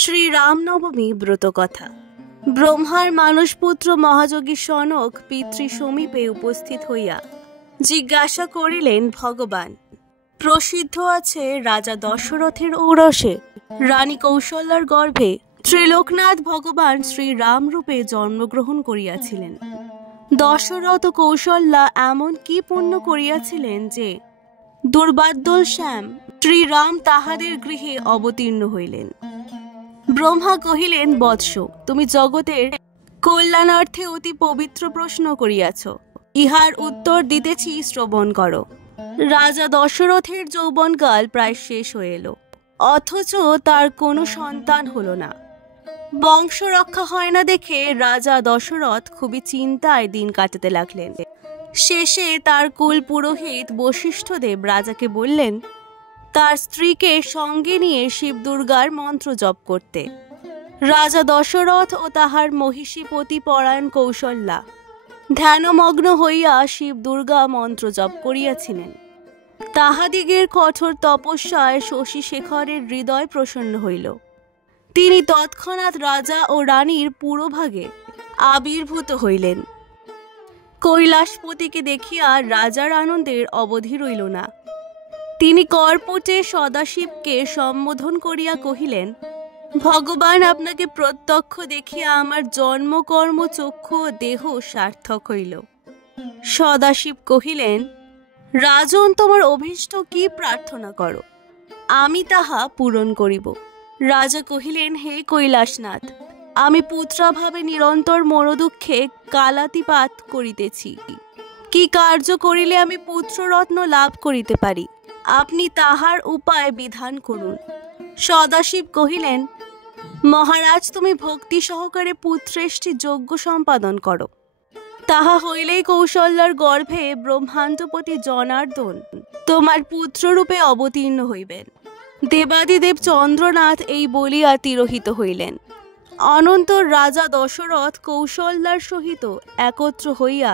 শ্রী রামনবমী ব্রতকথা। ব্রহ্মার মানসপুত্র মহাযোগী সনক পিতৃ সমীপে উপস্থিত হইয়া জিজ্ঞাসা করিলেন, ভগবান, প্রসিদ্ধ আছে রাজা দশরথের ঔরসে রানী কৌশল্যার গর্ভে ত্রিলোকনাথ ভগবান শ্রী রাম রূপে জন্মগ্রহণ করিয়াছিলেন। দশরথ ও কৌশল্যা এমন কি পুণ্য করিয়াছিলেন যে দুর্বাদ্যল শ্যাম শ্রীরাম তাহাদের গৃহে অবতীর্ণ হইলেন। ব্রহ্মা কহিলেন, বৎস, তুমি জগতের কল্যাণার্থে অতি পবিত্র প্রশ্ন করিয়াছ, ইহার উত্তর দিতেছি, শ্রবণ করো। রাজা দশরথের যৌবনকাল প্রায় শেষ হয়ে এলো, অথচ তার কোনো সন্তান হলো না। বংশ রক্ষা হয় না দেখে রাজা দশরথ খুবই চিন্তায় দিন কাটাতে লাগলেন। শেষে তার কুল পুরোহিত বশিষ্ঠদেব রাজাকে বললেন তার স্ত্রীকে সঙ্গে নিয়ে শিব দুর্গার মন্ত্র জপ করতে। রাজা দশরথ ও তাহার মহিষীপতি পরায়ণ কৌশল্যা ধ্যানমগ্ন হইয়া শিব দুর্গা মন্ত্র জপ করিয়াছিলেন। তাহাদিগের কঠোর তপস্যায় শশীশেখরের হৃদয় প্রসন্ন হইল। তিনি তৎক্ষণাৎ রাজা ও রানীর পুরোভাগে আবির্ভূত হইলেন। কৈলাসপতিকে দেখিয়া রাজার আনন্দের অবধি রইল না। তিনি করপটে সদাশিবকে সম্বোধন করিয়া কহিলেন, ভগবান, আপনাকে প্রত্যক্ষ দেখিয়া আমার জন্মকর্ম চক্ষু ও দেহ সার্থক হইল। সদাশিব কহিলেন, রাজন, তোমার অভীষ্ট কি প্রার্থনা করো, আমি তাহা পূরণ করিব। রাজা কহিলেন, হে কৈলাসনাথ, আমি পুত্রাভাবে নিরন্তর মনোদুঃখে কালাতিপাত করিতেছি। কি কার্য করিলে আমি পুত্ররত্ন লাভ করিতে পারি, আপনি তাহার উপায় বিধান করুন। সদাশিব কহিলেন, মহারাজ, তুমি ভক্তি সহকারে পুত্রেষ্টি যজ্ঞ সম্পাদন করো। তাহা হইলেই কৌশল্যার গর্ভে ব্রহ্মাণ্ডপতি জনার্দন তোমার পুত্ররূপে অবতীর্ণ হইবেন। দেবাদিদেব চন্দ্রনাথ এই বলিয়া তিরোহিত হইলেন। অনন্তর রাজা দশরথ কৌশল্যার সহিত একত্র হইয়া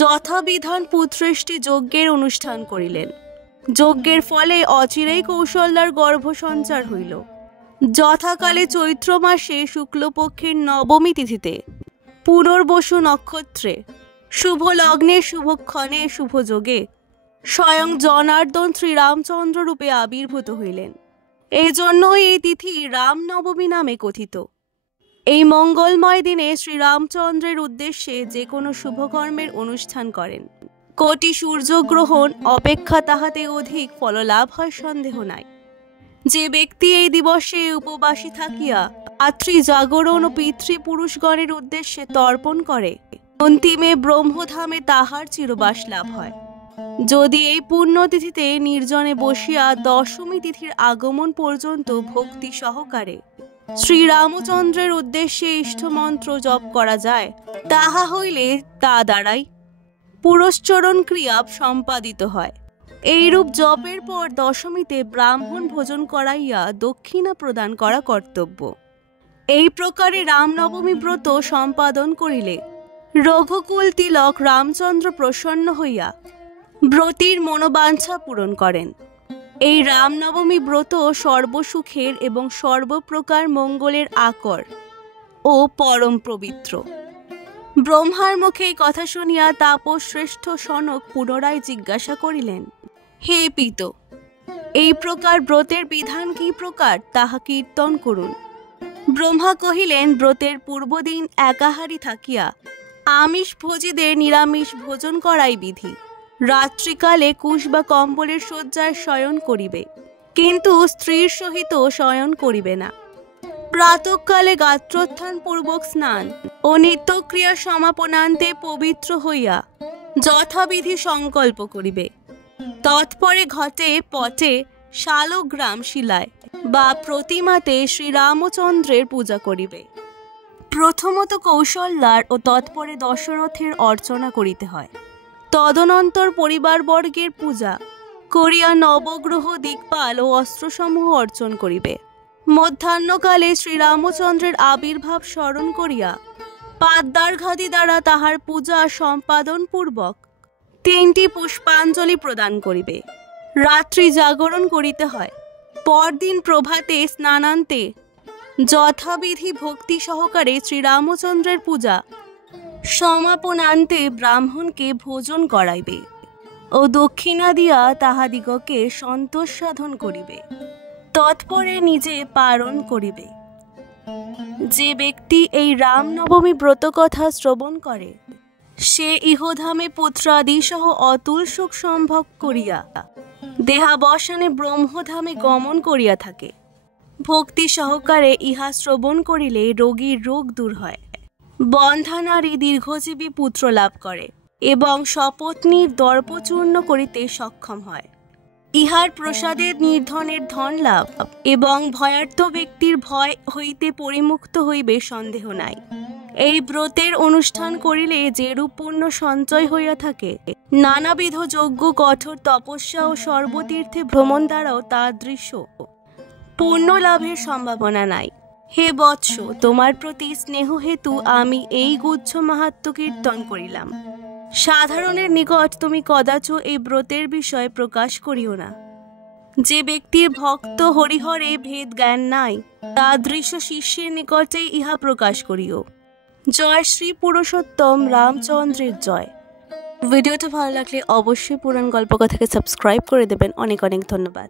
যথাবিধান পুত্রেষ্টি যজ্ঞের অনুষ্ঠান করিলেন। যজ্ঞের ফলে অচিরেই কৌশল্যার গর্ভসঞ্চার হইল। যথাকালে চৈত্র মাসে শুক্লপক্ষের নবমী তিথিতে পুনর্বসু নক্ষত্রে শুভ লগ্নে শুভক্ষণে শুভযোগে স্বয়ং জনার্দন শ্রীরামচন্দ্র রূপে আবির্ভূত হইলেন। এই জন্যই এই তিথি রামনবমী নামে কথিত। এই মঙ্গলময় দিনে শ্রীরামচন্দ্রের উদ্দেশ্যে যে কোনো শুভকর্মের অনুষ্ঠান করেন, কোটি সূর্যগ্রহণ অপেক্ষা তাহাতে অধিক ফললাভ হয় সন্দেহ নাই। যে ব্যক্তি এই দিবসে উপবাসী থাকিয়া রাত্রি জাগরণ ও পিতৃপুরুষগণের উদ্দেশ্যে তর্পণ করে, অন্তিমে ব্রহ্মধামে তাহার চিরবাস লাভ হয়। যদি এই পুণ্যতিথিতে নির্জনে বসিয়া দশমী তিথির আগমন পর্যন্ত ভক্তি সহকারে শ্রীরামচন্দ্রের উদ্দেশ্যে ইষ্টমন্ত্র জপ করা যায়, তাহা হইলে তা দ্বারাই পুরশ্চরণ ক্রিয়া সম্পাদিত হয়। এইরূপ জপের পর দশমীতে ব্রাহ্মণ ভোজন করাইয়া দক্ষিণা প্রদান করা কর্তব্য। এই প্রকারে রামনবমী ব্রত সম্পাদন করিলে রঘুকুল তিলক রামচন্দ্র প্রসন্ন হইয়া ব্রতীর মনোবাঞ্ছা পূরণ করেন। এই রামনবমী ব্রত সর্বসুখের এবং সর্বপ্রকার মঙ্গলের আকর ও পরম পবিত্র। ব্রহ্মার মুখে এই কথা শুনিয়া তাপশ্রেষ্ঠ সনক পুনরায় জিজ্ঞাসা করিলেন, হে পিত, এই প্রকার ব্রতের বিধান কি প্রকার, তাহা কীর্তন করুন। ব্রহ্মা কহিলেন, ব্রতের পূর্বদিন একাহারী থাকিয়া আমিষ ভোজীদের নিরামিষ ভোজন করাই বিধি। রাত্রিকালে কুশ বা কম্বলের শয্যায় শয়ন করিবে, কিন্তু স্ত্রীর সহিত শয়ন করিবে না। প্রাতঃকালে গাত্রোত্থান পূর্বক স্নান ও নিত্যক্রিয়া সমাপনান্তে পবিত্র হইয়া যথাবিধি সংকল্প করিবে। তৎপরে ঘটে পটে শালগ্রাম শিলায় বা প্রতিমাতে শ্রীরামচন্দ্রের পূজা করিবে। প্রথমত কৌশল্যার ও তৎপরে দশরথের অর্চনা করিতে হয়। তদনন্তর পরিবারবর্গের পূজা করিয়া নবগ্রহ, দিকপাল ও অস্ত্রসমূহ অর্চন করিবে। মধ্যাহ্নকালে শ্রীরামচন্দ্রের আবির্ভাব স্মরণ করিয়া পাদ্যার্ঘাদি দ্বারা তাহার পূজা সম্পাদন পূর্বক 3টি পুষ্পাঞ্জলি প্রদান করিবে। রাত্রি জাগরণ করিতে হয়। পরদিন প্রভাতে স্নানান্তে যথাবিধি ভক্তি সহকারে শ্রীরামচন্দ্রের পূজা সমাপনান্তে ব্রাহ্মণকে ভোজন করাইবে ও দক্ষিণা দিয়া তাহাদিগকে সন্তোষ সাধন করিবে, তৎপরে নিজে পালন করিবে। যে ব্যক্তি এই রামনবমী ব্রতকথা শ্রবণ করে সে ইহধামে পুত্রাদি সহ অতুল সুখ সম্ভব করিয়া দেহাবসানে ব্রহ্মধামে গমন করিয়া থাকে। ভক্তি সহকারে ইহা শ্রবণ করিলে রোগীর রোগ দূর হয়, বন্ধা নারী দীর্ঘজীবী পুত্র লাভ করে এবং সপত্নীর দর্পচূর্ণ করিতে সক্ষম হয়। ইহার প্রসাদে নির্ধনের ধন লাভ এবং ভয়ার্থ ব্যক্তির ভয় হইতে পরিমুক্ত হইবে সন্দেহ নাই। এই ব্রতের অনুষ্ঠান করিলে যেরূপ পুণ্য সঞ্চয় হইয়া থাকে, নানাবিধ যজ্ঞ, কঠোর তপস্যা ও সর্বতীর্থে ভ্রমণ দ্বারাও তাদৃশ পুণ্য লাভের সম্ভাবনা নাই। হে বৎস, তোমার প্রতি স্নেহ হেতু আমি এই গুচ্ছ মাহাত্ম্য কীর্তন করিলাম। সাধারণের নিকট তুমি কদাচ এই ব্রতের বিষয় প্রকাশ করিও না। যে ব্যক্তির ভক্ত হরিহরে ভেদ জ্ঞান নাই, তাদৃশ শিষ্যের নিকটেই ইহা প্রকাশ করিও। জয় শ্রী পুরুষোত্তম রামচন্দ্রের জয়। ভিডিওটা ভালো লাগলে অবশ্যই পুরাণ গল্পকথাকে সাবস্ক্রাইব করে দেবেন। অনেক অনেক ধন্যবাদ।